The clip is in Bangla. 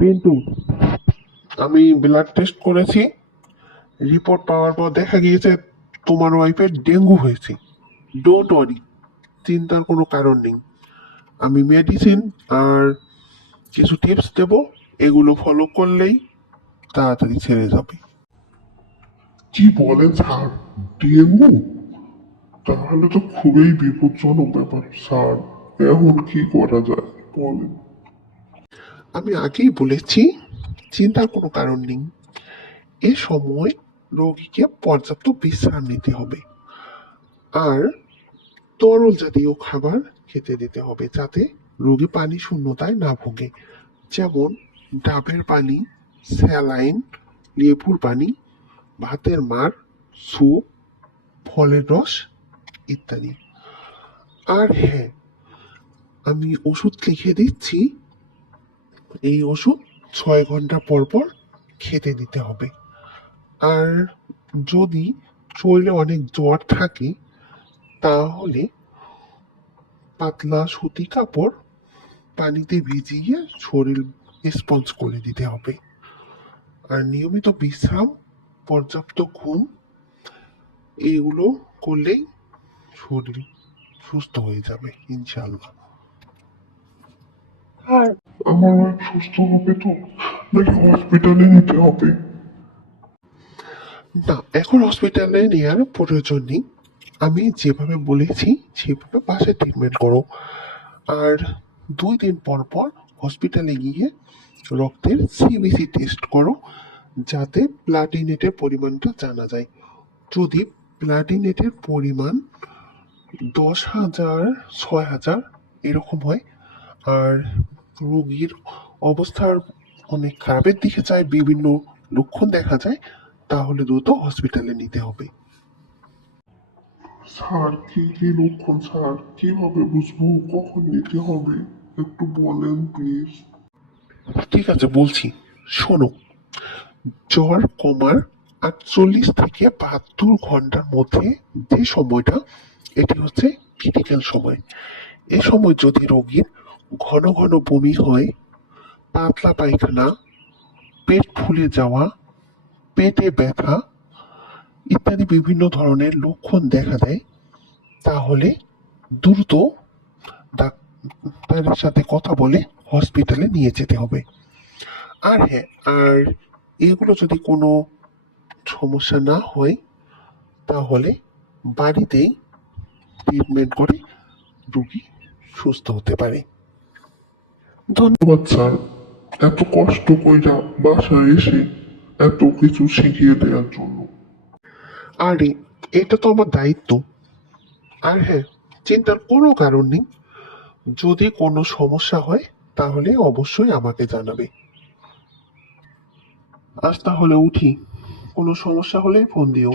পিন্টু, আমি ব্লাড টেস্ট করেছি। রিপোর্ট পাওয়ার পর দেখা গিয়েছে তোমার ওয়াইফের ডেঙ্গু হয়েছে। ডোন্ট ওয়ারি, চিন্তার কোনো কারণ নেই। আমি মেডিসিন আর কিছু টিপস দেব, এগুলো ফলো করলেই তাড়াতাড়ি ছেড়ে যাবে। কি বলেন স্যার? ডেঙ্গু? তাহলে তো খুবই বিপজ্জনক ব্যাপার স্যার। এখন কি করা যায় বলেন? আমি আগেই বলেছি, চিন্তার কোনো কারণ নেই। এ সময় রোগীকে পর্যাপ্ত বিশ্রাম নিতে হবে আর তরল জাতীয় খাবার খেতে দিতে হবে, যাতে রোগী পানি শূন্যতায় না ভোগে। যেমন ডাবের পানি, স্যালাইন, লেবুর পানি, ভাতের মাড়, স্যুপ, ফলের রস ইত্যাদি। আর হ্যাঁ, আমি ওষুধ লিখে দিচ্ছি। এই ওষুধ 6 ঘন্টা পর পর খেতে দিতে হবে। আর যদি শরীরে অনেক জ্বর থাকে, তাহলে পাতলা সুতি কাপড় পানিতে ভিজিয়ে শরীর স্পঞ্জ করে দিতে হবে। আর নিয়মিত বিশ্রাম, পর্যাপ্ত ঘুম, এগুলো করলেই শরীর সুস্থ হয়ে যাবে ইনশাল্লাহ। আর আমার ওয়াইফ সুস্থ হবে তো, নাকি হসপিটালে নিতে হবে? না, এখন হসপিটালে নেওয়ার প্রয়োজন নেই। আমি যেভাবে বলেছি সেভাবে বাসায় ট্রিটমেন্ট করো। আর 2 দিন পর পর হসপিটালে গিয়ে রক্তের সিবিসি টেস্ট করো, যাতে প্লাটিনেটের পরিমাণটা জানা যায়। যদি প্লাটিনেটের পরিমাণ 10,000, 6,000 এরকম হয়, আর রোগীর অবস্থার অনেক খারাপের দিকে যায়, বিভিন্ন লক্ষণ দেখা যায়, তাহলে দ্রুত হসপিটালে নিতে হবে। স্যার কি কি লক্ষণ স্যার? কিভাবে বুঝবো কখন নিতে হবে? একটু বলেন প্লিজ। ঠিক আছে, বলছি, শোনো। জ্বর কমার 48 থেকে 72 ঘন্টার মধ্যে যে সময়টা, এটি হচ্ছে ক্রিটিক্যাল সময়। এ সময় যদি রোগীর ঘন ঘন বমি হয়, পাতলা পায়খানা, পেট ফুলে যাওয়া, পেটে ব্যথা ইত্যাদি বিভিন্ন ধরনের লক্ষণ দেখা দেয়, তাহলে দ্রুত ডাক্তারের সাথে কথা বলে হসপিটালে নিয়ে যেতে হবে। আর হ্যাঁ, আর এগুলো যদি কোনো সমস্যা না হয়, তাহলে বাড়িতেই ট্রিটমেন্ট করে রোগী সুস্থ হতে পারে। ধন্যবাদ স্যার, এত কষ্ট কইরা বাসায় এসে এত কিছু শিখিয়ে দেওয়ার জন্য। আরে, এটা তো আমার দায়িত্ব। আর হ্যাঁ, চিন্তার কোনো কারণ নেই। যদি কোনো সমস্যা হয়, তাহলে অবশ্যই আমাকে জানাবে। আজ তাহলে উঠি, কোনো সমস্যা হলেই ফোন দিও।